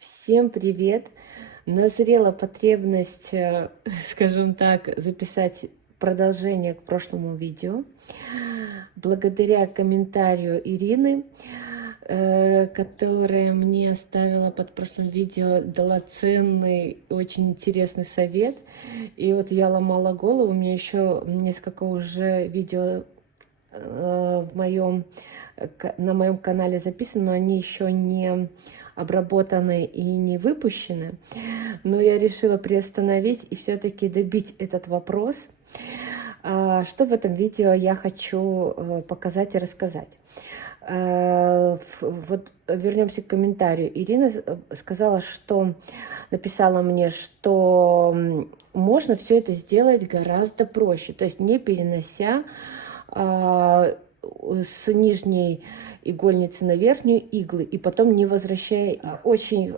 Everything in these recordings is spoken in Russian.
Всем привет! Назрела потребность, скажем так, записать продолжение к прошлому видео. Благодаря комментарию Ирины, которая мне оставила под прошлым видео, дала ценный, очень интересный совет. И вот я ломала голову, у меня еще несколько уже видео на моем канале записаны, но они еще не обработаны и не выпущены. Но я решила приостановить и все-таки добить этот вопрос. Что в этом видео я хочу показать и рассказать. Вот вернемся к комментарию. Ирина сказала, что написала мне, что можно все это сделать гораздо проще, то есть не перенося с нижней игольницы на верхнюю иглы и потом не возвращая их. Очень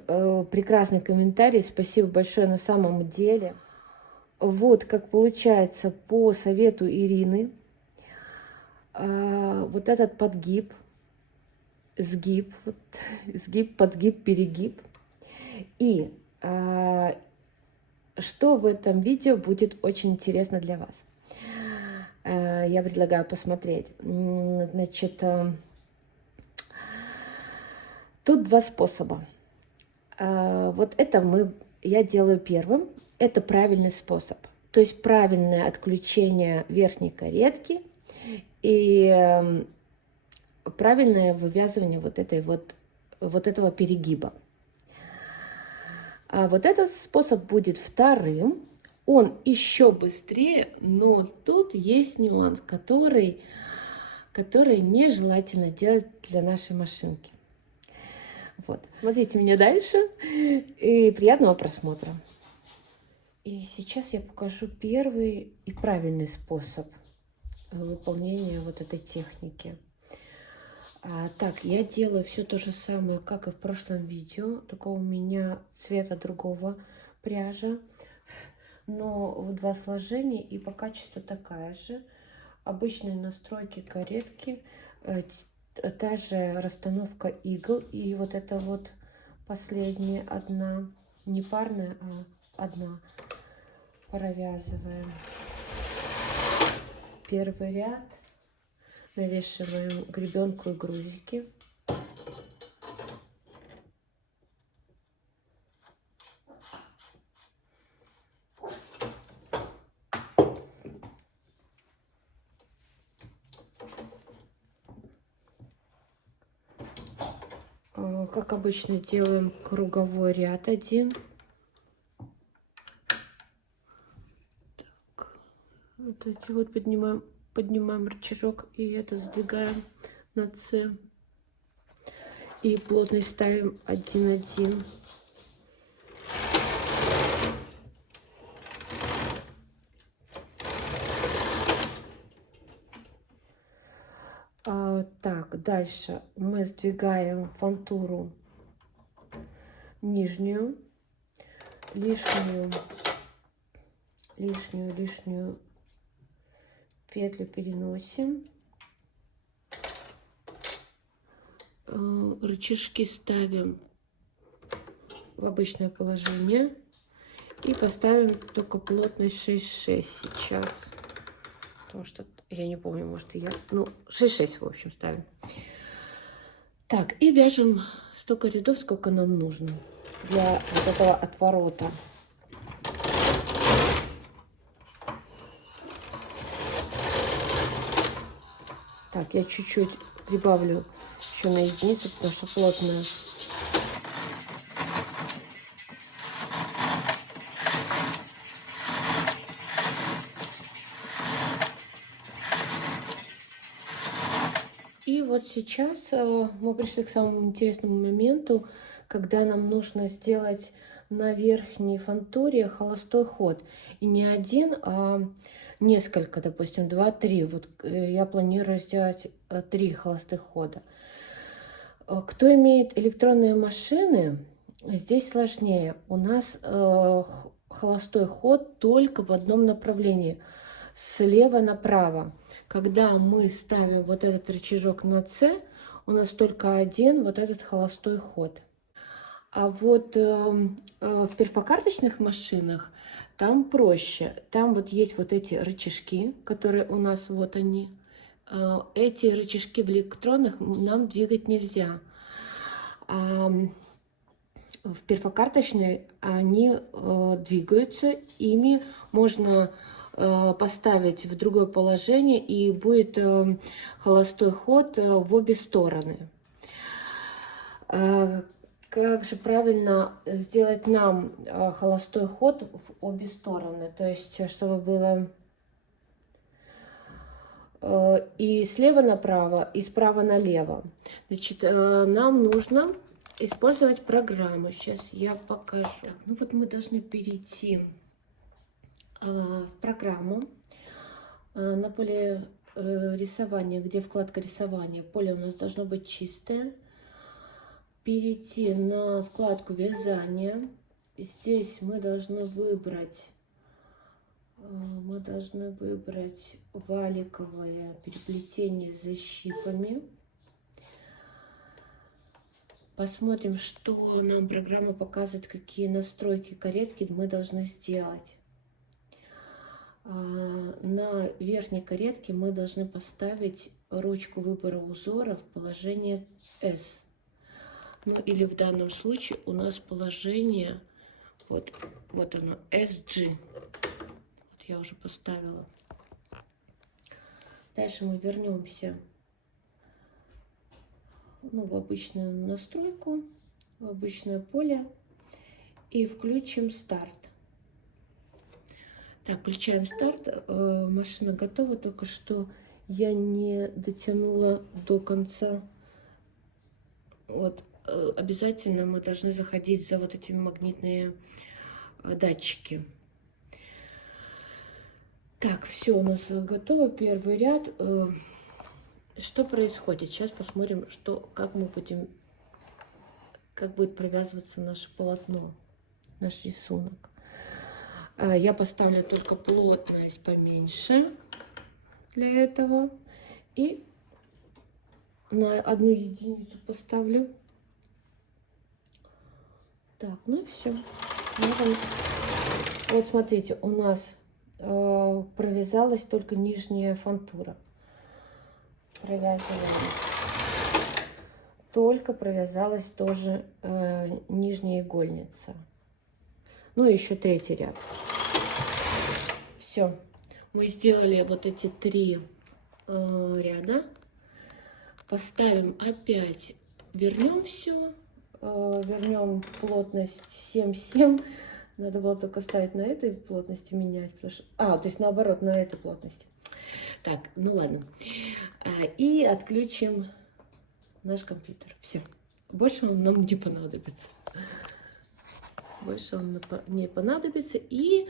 прекрасный комментарий, спасибо большое на самом деле. Вот как получается по совету Ирины. Вот этот подгиб, сгиб, вот, сгиб, подгиб, перегиб. И что в этом видео будет очень интересно для вас. Я предлагаю посмотреть. Значит, тут два способа. Вот это я делаю первым. Это правильный способ. То есть правильное отключение верхней каретки и правильное вывязывание вот этого перегиба. А вот этот способ будет вторым. Он еще быстрее, но тут есть нюанс, который нежелательно делать для нашей машинки. Вот. Смотрите меня дальше и приятного просмотра. И сейчас я покажу первый и правильный способ выполнения вот этой техники. Так, я делаю все то же самое, как и в прошлом видео, только у меня цвета другого пряжа. Но в два сложения и по качеству такая же. Обычные настройки каретки, та же расстановка игл. И вот это вот последняя одна, не парная, а одна. Провязываем первый ряд, навешиваем гребенку и грузики. Как обычно, делаем круговой ряд один. Так, вот эти вот поднимаем рычажок и это сдвигаем на С. И плотность ставим 1-1. Так, дальше мы сдвигаем фантуру нижнюю, лишнюю петлю переносим, рычажки ставим в обычное положение и поставим только плотность 6,6 сейчас, потому что я не помню, может, 6,6 в общем ставим. Так, и вяжем столько рядов, сколько нам нужно для вот этого отворота. Так, я чуть-чуть прибавлю еще на единицу, потому что плотная. И вот сейчас мы пришли к самому интересному моменту, когда нам нужно сделать на верхней фантуре холостой ход. И не один, а несколько, допустим, 2-3. Вот я планирую сделать 3 холостых хода. Кто имеет электронные машины, здесь сложнее. У нас холостой ход только в одном направлении. Слева направо. Когда мы ставим вот этот рычажок на С, у нас только один вот этот холостой ход. А вот в перфокарточных машинах там проще. Там вот есть вот эти рычажки, которые у нас вот они. Эти рычажки в электронных нам двигать нельзя. А в перфокарточной они двигаются, ими можно поставить в другое положение, и будет холостой ход в обе стороны. Как же правильно сделать нам холостой ход в обе стороны? То есть, чтобы было и слева направо, и справа налево. Значит, нам нужно использовать программу. Сейчас я покажу. Так, ну вот мы должны перейти в программу на поле рисования, где вкладка рисования. Поле у нас должно быть чистое. Перейти на вкладку вязания. Здесь мы должны выбрать валиковое переплетение с защипами. Посмотрим, что нам программа показывает, какие настройки каретки мы должны сделать. На верхней каретке мы должны поставить ручку выбора узора в положение S. Ну или в данном случае у нас положение, вот оно, SG. Вот я уже поставила. Дальше мы вернемся в обычную настройку, в обычное поле и включим старт. Так, включаем старт. Машина готова, только что я не дотянула до конца. Вот, обязательно мы должны заходить за вот этими магнитные датчики. Так, все у нас готово, первый ряд. Что происходит? Сейчас посмотрим, как будет провязываться наше полотно, наш рисунок. Я поставлю только плотность поменьше для этого. И на 1 единицу поставлю. Так, ну и все. Вот смотрите, у нас провязалась только нижняя фантура. Только провязалась тоже нижняя игольница. Ну и еще 3-й ряд. Все, мы сделали вот эти 3 ряда. Поставим опять, вернем все, вернем плотность 7,7. Надо было только ставить на этой плотности, менять. То есть наоборот, на этой плотности. Так, ну ладно. И отключим наш компьютер. Все. Больше он нам не понадобится. Больше он не понадобится. И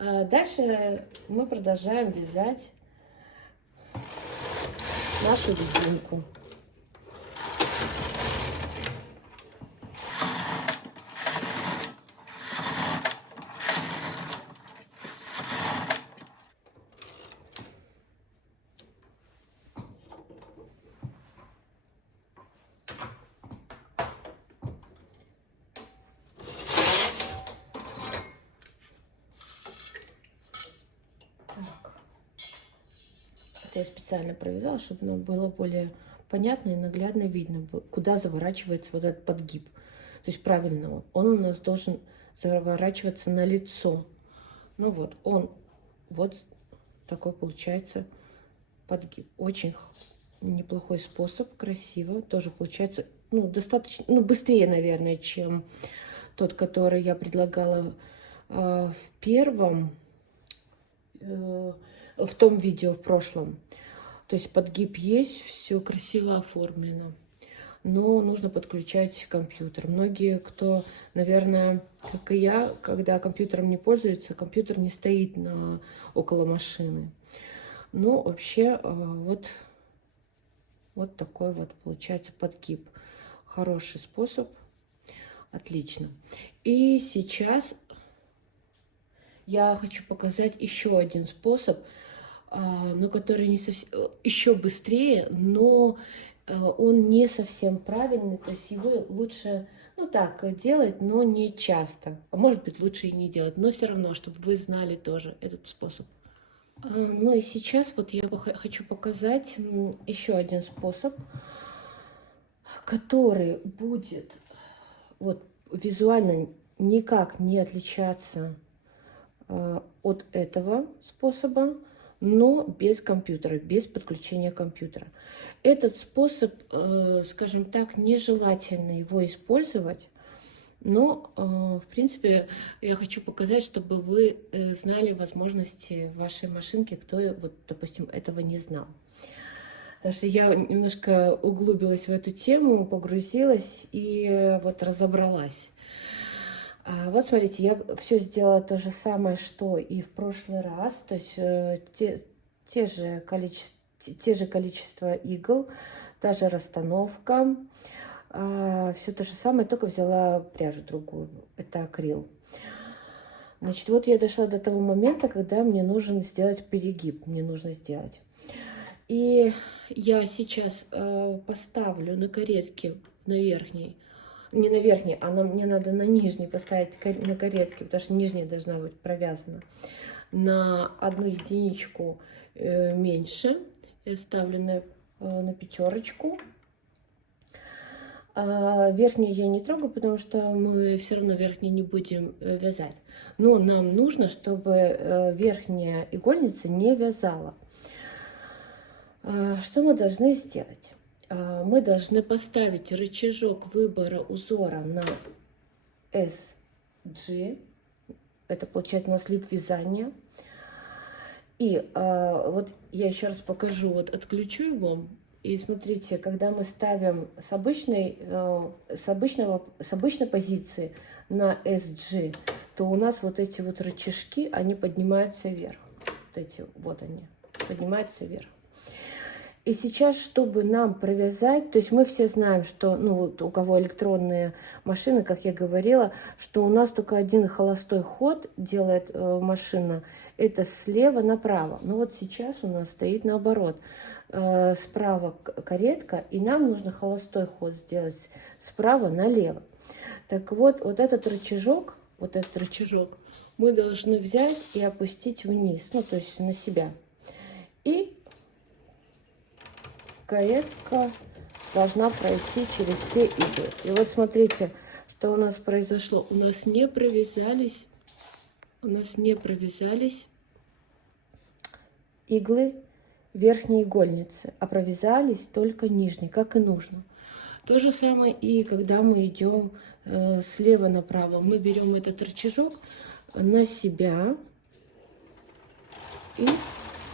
дальше мы продолжаем вязать нашу резинку. Я специально провязала, чтобы нам было более понятно и наглядно видно, куда заворачивается вот этот подгиб. То есть правильно, он у нас должен заворачиваться на лицо. Ну вот, вот такой получается подгиб. Очень неплохой способ, красиво. Тоже получается, достаточно, быстрее, наверное, чем тот, который я предлагала в том видео в прошлом. То есть подгиб есть, все красиво оформлено. Но нужно подключать компьютер. Многие, кто, наверное, как и я, когда компьютером не пользуются, компьютер не стоит около машины. Ну, вообще, вот такой вот получается подгиб. Хороший способ. Отлично. И сейчас я хочу показать еще один способ, но который не совсем, еще быстрее, но он не совсем правильный, то есть его лучше, ну так, делать, но не часто. А может быть, лучше и не делать, но все равно, чтобы вы знали тоже этот способ. Ну и сейчас вот я хочу показать еще один способ, который будет вот визуально никак не отличаться от этого способа, но без компьютера, без подключения компьютера. Этот способ, скажем так, нежелательно его использовать, но, в принципе, я хочу показать, чтобы вы знали возможности вашей машинки, кто, вот, допустим, этого не знал. Потому что я немножко углубилась в эту тему, погрузилась и вот разобралась. Вот смотрите, я все сделала то же самое, что и в прошлый раз. То есть те же количество игл, та же расстановка. Все то же самое, только взяла пряжу другую. Это акрил. Значит, вот я дошла до того момента, когда мне нужно сделать перегиб. Мне нужно сделать. И я сейчас поставлю на каретке, на верхней. Не на верхней, а мне надо на нижней поставить на каретке, потому что нижняя должна быть провязана на 1 единичку меньше. Я ставлю на 5. Верхнюю я не трогаю, потому что мы все равно верхнюю не будем вязать. Но нам нужно, чтобы верхняя игольница не вязала. Что мы должны сделать? Мы должны поставить рычажок выбора узора на SG. Это получается на слив вязания. И вот я еще раз покажу, вот отключу его. И смотрите, когда мы ставим с обычной позиции на SG, то у нас вот эти вот рычажки, они поднимаются вверх. Вот эти вот они поднимаются вверх. И сейчас, чтобы нам провязать, то есть мы все знаем, что, ну вот у кого электронные машины, как я говорила, что у нас только один холостой ход делает машина, это слева направо. Но вот сейчас у нас стоит наоборот, справа каретка, и нам нужно холостой ход сделать справа налево. Так вот, вот этот рычажок мы должны взять и опустить вниз, ну то есть на себя. И каретка должна пройти через все иглы. И вот смотрите, что у нас произошло. У нас не провязались иглы верхней игольницы, а провязались только нижние, как и нужно. То же самое и когда мы идем слева направо. Мы берем этот рычажок на себя и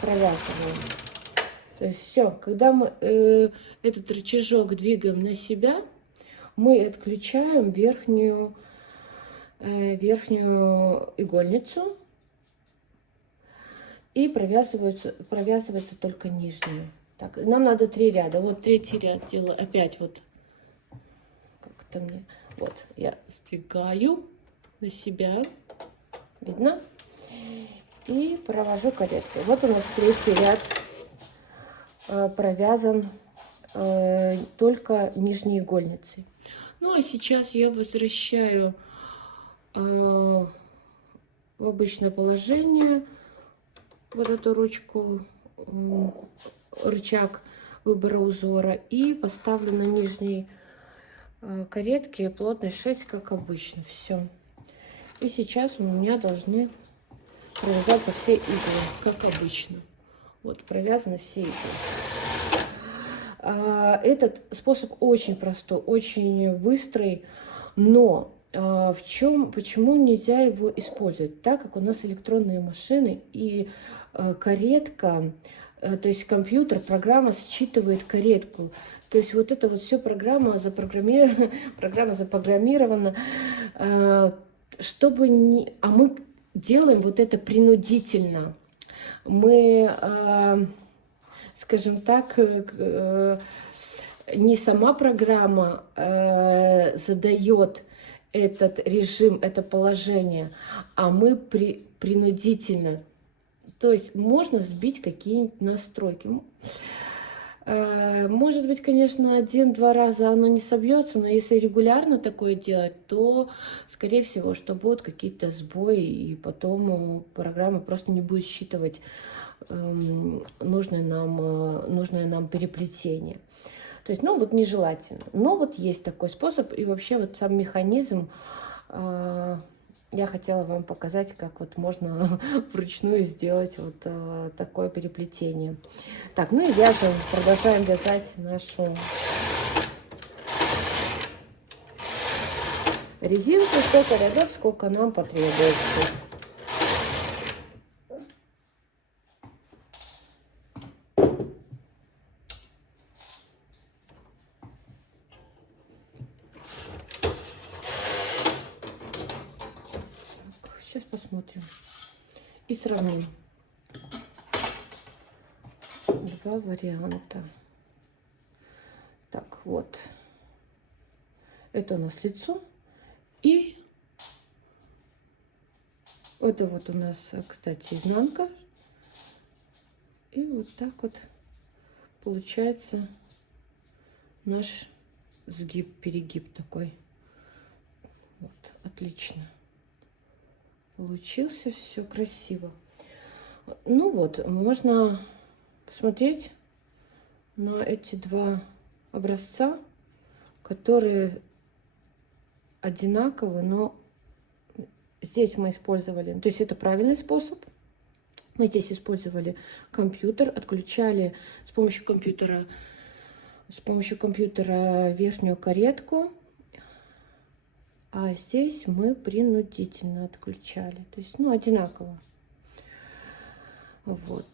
провязываем. То есть все, когда мы этот рычажок двигаем на себя, мы отключаем верхнюю игольницу и провязывается только нижняя. Так, нам надо 3 ряда. Вот 3-й ряд делаю опять вот как-то мне. Вот я сдвигаю на себя, видно, и провожу кареткой. Вот у нас 3-й ряд провязан только нижней игольницей. Ну а сейчас я возвращаю в обычное положение вот эту ручку, рычаг выбора узора, и поставлю на нижней каретке плотность 6, как обычно. Все. И сейчас у меня должны провязаться все иглы, как обычно. Вот, провязаны все иглы. Этот способ очень простой, очень быстрый, но почему нельзя его использовать? Так как у нас электронные машины и каретка, то есть компьютер, программа считывает каретку. То есть вот это вот все программа запрограммирована, чтобы не... А мы делаем вот это принудительно. Мы, скажем так, не сама программа задает этот режим, это положение, а мы принудительно. То есть можно сбить какие-нибудь настройки. Может быть, конечно, 1-2 раза оно не собьется, но если регулярно такое делать, то, скорее всего, что будут какие-то сбои, и потом программа просто не будет считывать нужное нам переплетение. То есть, ну, вот нежелательно. Но вот есть такой способ, и вообще вот сам механизм я хотела вам показать, как вот можно вручную сделать вот такое переплетение. Так, ну и вяжем, продолжаем вязать нашу резинку, столько рядов, сколько нам потребуется. Сейчас посмотрим и сравним. Два варианта. Так, вот. Это у нас лицо. И это вот у нас, кстати, изнанка. И вот так вот получается наш сгиб, перегиб такой. Вот, отлично. Получился, все красиво. Ну вот, можно посмотреть на эти два образца, которые одинаковы, но здесь мы использовали, то есть это правильный способ. Мы здесь использовали компьютер, отключали с помощью компьютера верхнюю каретку, а здесь мы принудительно отключали, то есть, ну, одинаково. Вот,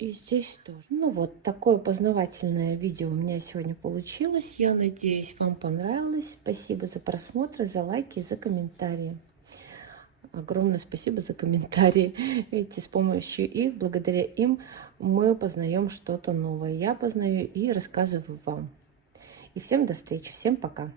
и здесь тоже. Ну вот, такое познавательное видео у меня сегодня получилось. Я надеюсь, вам понравилось. Спасибо за просмотр, за лайки и за комментарии. Огромное спасибо за комментарии. Видите, с помощью их, благодаря им мы познаем что-то новое. Я познаю и рассказываю вам. И всем до встречи, всем пока.